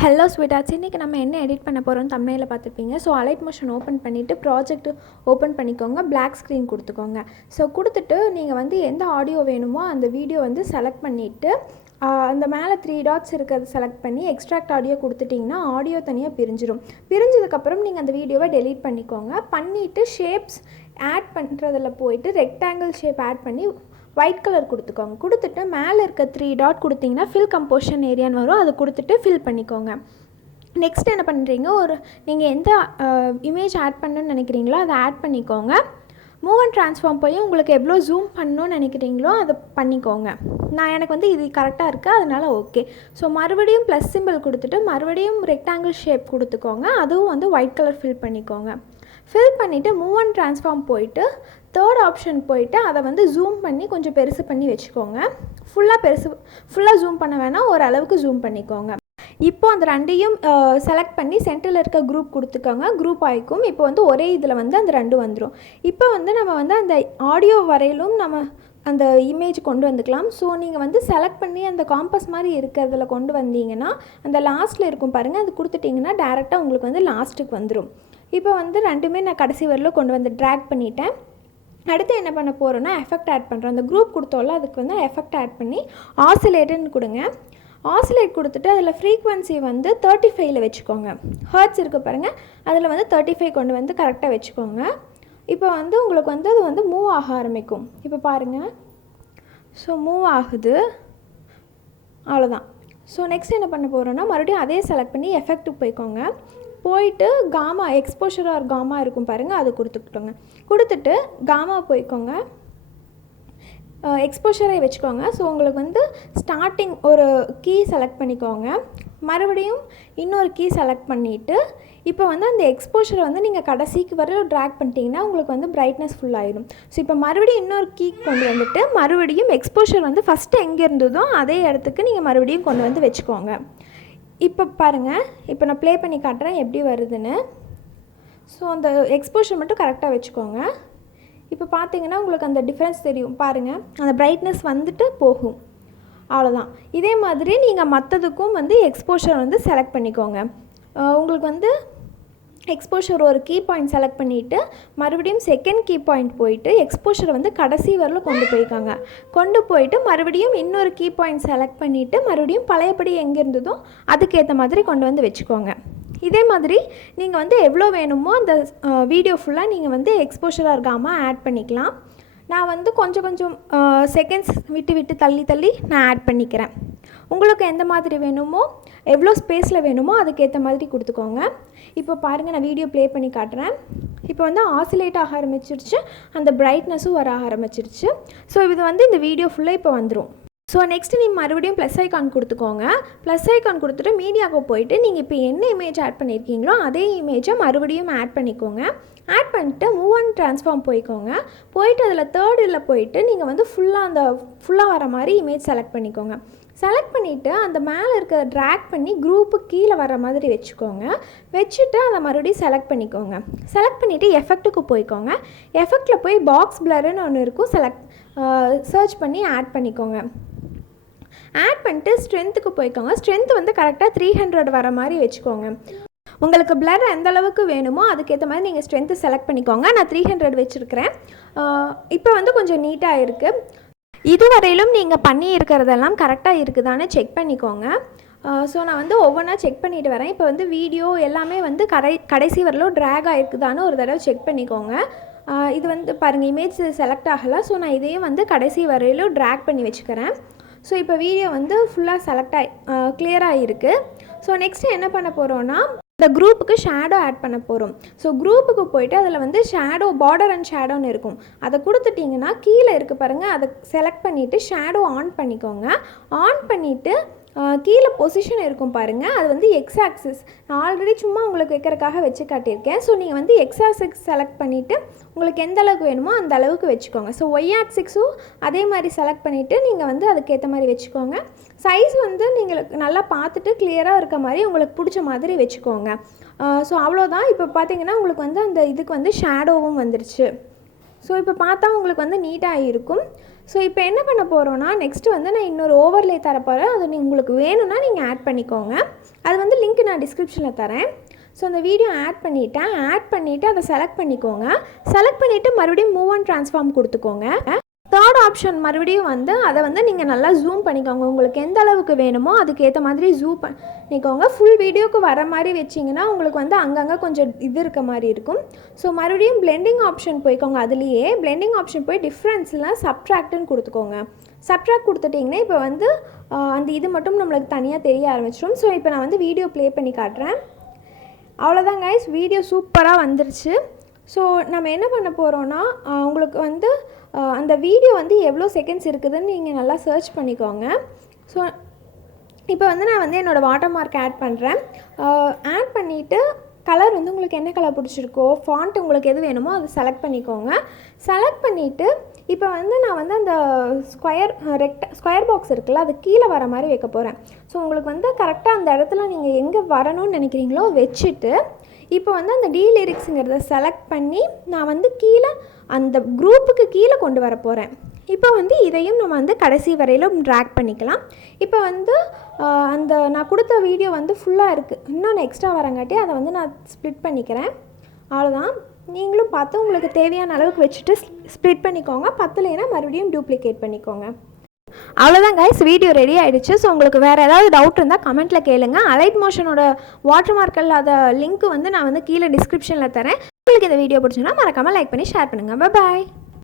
Hello ஸ்வீட்டார்ட்ஸ், இன்றைக்கி நம்ம என்ன எடிட் பண்ண போகிறோம்னு தம்ப்நெயிலில் பார்த்துருப்பீங்க. ஸோ அலைட் மோஷன் ஓப்பன் பண்ணிவிட்டு ப்ராஜெக்ட் ஓப்பன் பண்ணிக்கோங்க, பிளாக் ஸ்க்ரீன் கொடுத்துக்கோங்க. ஸோ கொடுத்துட்டு நீங்கள் வந்து எந்த ஆடியோ வேணுமோ அந்த வீடியோ வந்து செலக்ட் பண்ணிவிட்டு அந்த மேலே 3 டாட்ஸ் இருக்கிறது செலக்ட் பண்ணி எக்ஸ்ட்ராக்ட் ஆடியோ கொடுத்துட்டிங்கன்னா ஆடியோ தனியாக பிரிஞ்சதுக்கப்புறம் நீங்கள் அந்த வீடியோவை டெலீட் பண்ணிவிட்டு ஷேப்ஸ் ஆட் பண்ணுறதில் போயிட்டு ரெக்டாங்கிள் ஷேப் ஆட் பண்ணி ஒயிட் கலர் கொடுத்துட்டு மேலே இருக்க 3 டாட் கொடுத்திங்கன்னா ஃபில் கம்போஷன் ஏரியான்னு வரும். அதை கொடுத்துட்டு ஃபில் பண்ணிக்கோங்க. நெக்ஸ்ட் என்ன பண்ணுறீங்க, நீங்கள் எந்த இமேஜ் ஆட் பண்ணணும்னு நினைக்கிறீங்களோ அதை ஆட் பண்ணிக்கோங்க. மூவ் அண்ட் ட்ரான்ஸ்ஃபார்ம் போய் உங்களுக்கு எவ்வளோ ஜூம் பண்ணணும்னு நினைக்கிறீங்களோ அதை பண்ணிக்கோங்க. எனக்கு வந்து இது கரெக்டாக இருக்குது, அதனால் ஓகே. ஸோ மறுபடியும் ப்ளஸ் சிம்பிள் கொடுத்துட்டு மறுபடியும் ரெக்டாங்கிள் ஷேப் கொடுத்துக்கோங்க. அதுவும் வந்து ஒயிட் கலர் ஃபில் பண்ணிக்கோங்க. ஃபில் பண்ணிவிட்டு மூவ் அண்ட் ட்ரான்ஸ்ஃபார்ம் போயிட்டு தேர்ட் ஆப்ஷன் போயிட்டு அதை வந்து ஜூம் பண்ணி கொஞ்சம் பெருசு பண்ணி வச்சுக்கோங்க. ஃபுல்லாக ஜூம் பண்ண வேணாம், ஓரளவுக்கு ஜூம் பண்ணிக்கோங்க. இப்போது அந்த ரெண்டையும் செலக்ட் பண்ணி சென்டரில் இருக்க குரூப் கொடுத்துக்கோங்க. குரூப் ஆகிக்கும். இப்போ வந்து ஒரே இதில் வந்து அந்த ரெண்டும் வந்துடும். இப்போ வந்து நம்ம வந்து அந்த ஆடியோ வரையிலும் நம்ம அந்த இமேஜ் கொண்டு வந்துக்கலாம். ஸோ நீங்கள் வந்து செலக்ட் பண்ணி அந்த காம்பஸ் மாதிரி இருக்கிறதுல கொண்டு வந்தீங்கன்னா அந்த லாஸ்ட்டில் இருக்கும் பாருங்கள், அது கொடுத்துட்டிங்கன்னா டேரெக்டாக உங்களுக்கு வந்து லாஸ்ட்டுக்கு வந்துடும். இப்போ வந்து ரெண்டுமே நான் கடைசி வரலும் கொண்டு வந்து ட்ராக் பண்ணிட்டேன். அடுத்து என்ன பண்ண போகிறோன்னா எஃபெக்ட் ஆட் பண்ணுறோம். அந்த குரூப் கொடுத்தோம்ல அதுக்கு வந்து எஃபெக்ட் ஆட் பண்ணி ஆசிலேட்டுன்னு கொடுங்க. ஆசிலேட் கொடுத்துட்டு அதில் ஃப்ரீக்வன்சி வந்து 35ல் வச்சுக்கோங்க. ஹர்ட்ஸ் இருக்குது பாருங்கள், அதில் வந்து 35 கொண்டு வந்து கரெக்டாக வச்சுக்கோங்க. இப்போ வந்து உங்களுக்கு வந்து அது வந்து மூவ் ஆக ஆரம்பிக்கும். இப்போ பாருங்கள், ஸோ மூவ் ஆகுது, அவ்வளோதான். ஸோ நெக்ஸ்ட் என்ன பண்ண போகிறோன்னா மறுபடியும் அதே செலக்ட் பண்ணி எஃபெக்ட்டுக்கு போயிட்டு காமா எக்ஸ்போஷர் ஆர் காமா இருக்கும் பாருங்கள், அது கொடுத்துட்டு காமா போய்க்கோங்க, எக்ஸ்போஷரை வச்சுக்கோங்க. ஸோ உங்களுக்கு வந்து ஸ்டார்டிங் ஒரு கீ செலக்ட் பண்ணிக்கோங்க, மறுபடியும் இன்னொரு கீ செலக்ட் பண்ணிவிட்டு இப்போ வந்து அந்த எக்ஸ்போஷரை வந்து நீங்கள் கடைசிக்கு வரையும் ட்ராக் பண்ணிட்டீங்கன்னா உங்களுக்கு வந்து பிரைட்னஸ் ஃபுல் ஆயிடும். ஸோ இப்போ மறுபடியும் இன்னொரு கீ கொண்டு வந்துட்டு மறுபடியும் எக்ஸ்போஷர் வந்து ஃபஸ்ட்டு எங்கே இருந்ததோ அதே இடத்துக்கு நீங்கள் மறுபடியும் கொண்டு வந்து வச்சுக்கோங்க. இப்போ பாருங்கள், இப்போ நான் ப்ளே பண்ணி காட்டுறேன் எப்படி வருதுன்னு. ஸோ அந்த எக்ஸ்போஷர் மட்டும் கரெக்டாக வச்சுக்கோங்க. இப்போ பார்த்தீங்கன்னா உங்களுக்கு அந்த டிஃப்ரென்ஸ் தெரியும் பாருங்கள், அந்த பிரைட்னஸ் வந்துட்டு போகும், அவ்வளோதான். இதே மாதிரி நீங்கள் மற்றதுக்கும் வந்து எக்ஸ்போஷர் வந்து செலக்ட் பண்ணிக்கோங்க. உங்களுக்கு வந்து எக்ஸ்போஷர் ஒரு கீ பாயிண்ட் செலக்ட் பண்ணிவிட்டு மறுபடியும் செகண்ட் கீ பாயிண்ட் போயிட்டு எக்ஸ்போஷரை வந்து கடைசி வரலும் கொண்டு போயிட்டு மறுபடியும் இன்னொரு கீ பாயிண்ட் செலக்ட் பண்ணிவிட்டு மறுபடியும் பழையபடி எங்கே இருந்ததோ அதுக்கேற்ற மாதிரி கொண்டு வந்து வச்சுக்கோங்க. இதே மாதிரி நீங்கள் வந்து எவ்வளோ வேணுமோ அந்த வீடியோ ஃபுல்லாக நீங்கள் வந்து எக்ஸ்போஷராக இருக்காமல் ஆட் பண்ணிக்கலாம். நான் வந்து கொஞ்சம் செகண்ட்ஸ் விட்டு தள்ளி நான் ஆட் பண்ணிக்கிறேன். உங்களுக்கு எந்த மாதிரி வேணுமோ எவ்வளோ ஸ்பேஸில் வேணுமோ அதுக்கேற்ற மாதிரி கொடுத்துக்கோங்க. இப்போ பாருங்கள், நான் வீடியோ ப்ளே பண்ணி காட்டுறேன். இப்போ வந்து ஆசிலேட் ஆக ஆரம்பிச்சிருச்சு, அந்த பிரைட்னஸும் வர ஆரம்பிச்சிருச்சு. ஸோ இது வந்து இந்த வீடியோ ஃபுல்லாக இப்போ வந்துடும். ஸோ நெக்ஸ்ட்டு நீங்கள் மறுபடியும் ப்ளஸ் ஐக்கான் கொடுத்துக்கோங்க. ப்ளஸ் ஐக்கான் கொடுத்துட்டு மீடியாவுக்கு போயிட்டு நீங்கள் இப்போ என்ன இமேஜ் ஆட் பண்ணியிருக்கீங்களோ அதே இமேஜை மறுபடியும் ஆட் பண்ணிக்கோங்க. ஆட் பண்ணிட்டு மூவ் அண்ட் ட்ரான்ஸ்ஃபார்ம் போயிட்டு அதில் தேர்டில் போயிட்டு நீங்கள் வந்து ஃபுல்லாக வர மாதிரி இமேஜ் செலக்ட் பண்ணிக்கோங்க. செலக்ட் பண்ணிவிட்டு அந்த மேலே இருக்க ட்ராக் பண்ணி குரூப்பு கீழே வர மாதிரி வச்சுட்டு அதை மறுபடியும் செலக்ட் பண்ணிவிட்டு எஃபெக்ட்டுக்கு போய்க்கோங்க. எஃபெக்டில் போய் பாக்ஸ் பிளருன்னு ஒன்று இருக்கும், சர்ச் பண்ணி ஆட் பண்ணிக்கோங்க. ஆட் பண்ணிட்டு ஸ்ட்ரென்த்துக்கு போய்க்கோங்க. ஸ்ட்ரென்த் வந்து கரெக்டாக 300 வர மாதிரி வச்சுக்கோங்க. உங்களுக்கு பிளர் எந்த அளவுக்கு வேணுமோ அதுக்கேற்ற மாதிரி நீங்கள் ஸ்ட்ரென்த்து செலக்ட் பண்ணிக்கோங்க. நான் 300 வச்சுருக்கிறேன். இப்போ வந்து கொஞ்சம் நீட்டாக இருக்குது. இதுவரையிலும் நீங்கள் பண்ணி இருக்கிறதெல்லாம் கரெக்டாக இருக்குதான்னு செக் பண்ணிக்கோங்க. ஸோ நான் வந்து ஒவ்வொன்றா செக் பண்ணிவிட்டு வரேன். இப்போ வந்து வீடியோ எல்லாமே வந்து கடைசி வரலும் ட்ராக் ஆகிருக்குதான்னு ஒரு தடவை செக் பண்ணிக்கோங்க. இது வந்து பாருங்கள், இமேஜ் செலக்ட் ஆகலை. ஸோ நான் இதையும் வந்து கடைசி வரையிலும் ட்ராக் பண்ணி வச்சுக்கிறேன். ஸோ இப்போ வீடியோ வந்து ஃபுல்லாக கிளியராக இருக்குது. ஸோ நெக்ஸ்ட்டு என்ன பண்ண போகிறோன்னா இந்த குரூப்புக்கு ஷேடோ ஆட் பண்ண போகிறோம். ஸோ குரூப்புக்கு போயிட்டு அதில் வந்து ஷேடோ பார்டர் அண்ட் ஷேடோன்னு இருக்கும், அதை கொடுத்துட்டிங்கன்னா கீழே இருக்குது பாருங்கள், அதை செலக்ட் பண்ணிவிட்டு ஷேடோ ஆன் பண்ணிக்கோங்க. ஆன் பண்ணிவிட்டு கீழே பொசிஷன் இருக்கும் பாருங்கள், அது வந்து எக்ஸ் ஆக்சிஸ். நான் ஆல்ரெடி சும்மா உங்களுக்கு வைக்கிறதுக்காக வச்சு காட்டியிருக்கேன். ஸோ நீங்கள் வந்து எக்ஸ் ஆக்சிஸ் செலக்ட் பண்ணிவிட்டு உங்களுக்கு எந்த அளவுக்கு வேணுமோ அந்த அளவுக்கு வச்சுக்கோங்க. ஸோ ஒய் ஆக்சிஸும் அதே மாதிரி செலக்ட் பண்ணிவிட்டு நீங்கள் வந்து அதுக்கேற்ற மாதிரி வச்சுக்கோங்க. சைஸ் வந்து நீங்கள் நல்லா பார்த்துட்டு கிளியராக இருக்க மாதிரி உங்களுக்கு பிடிச்ச மாதிரி வச்சுக்கோங்க. ஸோ அவ்வளோதான். இப்போ பார்த்தீங்கன்னா உங்களுக்கு வந்து அந்த இதுக்கு வந்து ஷேடோவும் வந்துருச்சு. ஸோ இப்போ பார்த்தா உங்களுக்கு வந்து நீட்டாக இருக்கும். ஸோ இப்போ என்ன பண்ண போகிறோன்னா நெக்ஸ்ட்டு வந்து நான் இன்னொரு ஓவர்லே தரப்போகிறேன். அது உங்களுக்கு வேணும்னா நீங்கள் ஆட் பண்ணிக்கோங்க. அது வந்து லிங்க் நான் டிஸ்கிரிப்ஷனில் தரேன். ஸோ அந்த வீடியோ ஆட் பண்ணிவிட்டு அதை செலக்ட் பண்ணிக்கோங்க. செலக்ட் பண்ணிவிட்டு மறுபடியும் மூவ் அண்ட் ட்ரான்ஸ்ஃபார்ம் கொடுத்துக்கோங்க. தேர்ட் ஆப்ஷன் மறுபடியும் வந்து அதை வந்து நீங்கள் நல்லா ஜூம் பண்ணிக்கோங்க. உங்களுக்கு எந்த அளவுக்கு வேணுமோ அதுக்கேற்ற மாதிரி ஜூம் பண்ணிக்கோங்க. ஃபுல் வீடியோக்கு வர மாதிரி வச்சிங்கன்னா உங்களுக்கு வந்து அங்கங்கே கொஞ்சம் இது இருக்க மாதிரி இருக்கும். ஸோ மறுபடியும் பிளெண்டிங் ஆப்ஷன் போய்க்கோங்க. அதுலேயே பிளெண்டிங் ஆப்ஷன் போய் டிஃப்ரென்ஸில் சப்ட்ராக்ட்னு கொடுத்துக்கோங்க. சப்ட்ராக்ட் கொடுத்துட்டிங்கன்னா இப்போ வந்து அந்த இது மட்டும் நம்மளுக்கு தனியாக தெரிய ஆரம்பிச்சிடும். ஸோ இப்போ நான் வந்து வீடியோ ப்ளே பண்ணி காட்டுறேன். அவ்வளோதான் கைஸ், வீடியோ சூப்பராக வந்துருச்சு. ஸோ நம்ம என்ன பண்ண போகிறோன்னா உங்களுக்கு வந்து அந்த வீடியோ வந்து எவ்வளோ செகண்ட்ஸ் இருக்குதுன்னு நீங்கள் நல்லா சர்ச் பண்ணிக்கோங்க. ஸோ இப்போ வந்து நான் வந்து என்னோடய வாட்டர் மார்க் ஆட் பண்ணுறேன். ஆட் பண்ணிவிட்டு கலர் வந்து உங்களுக்கு என்ன கலர் பிடிச்சிருக்கோ, ஃபாண்ட் உங்களுக்கு எது வேணுமோ அதை செலக்ட் பண்ணிக்கோங்க. செலக்ட் பண்ணிவிட்டு இப்போ வந்து நான் வந்து அந்த ஸ்கொயர் பாக்ஸ் இருக்குல்ல, அது கீழே வர மாதிரி வைக்க போகிறேன். ஸோ உங்களுக்கு வந்து கரெக்டாக அந்த இடத்துல நீங்கள் எங்கே வரணும்னு நினைக்கிறீங்களோ வச்சுட்டு இப்போ வந்து அந்த டி லிரிக்ஸுங்கிறத செலக்ட் பண்ணி நான் வந்து கீழே அந்த குரூப்புக்கு கீழே கொண்டு வர போகிறேன். இப்போ வந்து இதையும் நம்ம வந்து கடைசி வரையிலும் ட்ராக் பண்ணிக்கலாம். இப்போ வந்து அந்த நான் கொடுத்த வீடியோ வந்து ஃபுல்லாக இருக்குது, இன்னும் நான் எக்ஸ்ட்ரா வரங்காட்டி அதை வந்து நான் ஸ்ப்ளிட் பண்ணிக்கிறேன். அவ்வளோதான். நீங்களும் பார்த்து உங்களுக்கு தேவையான அளவுக்கு வச்சுட்டு ஸ்ப்ளிட் பண்ணிக்கோங்க. பத்தலைன்னா மறுபடியும் டூப்ளிகேட் பண்ணிக்கோங்க. அவ்வளோதான் கைஸ், வீடியோ ரெடி ஆகிடுச்சு. ஸோ உங்களுக்கு வேறு ஏதாவது டவுட் இருந்தால் கமெண்ட்டில் கேளுங்க. அலைட் மோஷனோட வாட்டர் மார்க்கில் அதை லிங்க் வந்து நான் வந்து கீழே டிஸ்கிரிப்ஷனில் தரேன். உங்களுக்கு இந்த வீடியோ பிடிச்சுன்னா மறக்காமல் லைக் பண்ணி ஷேர் பண்ணுங்கள். பாய்.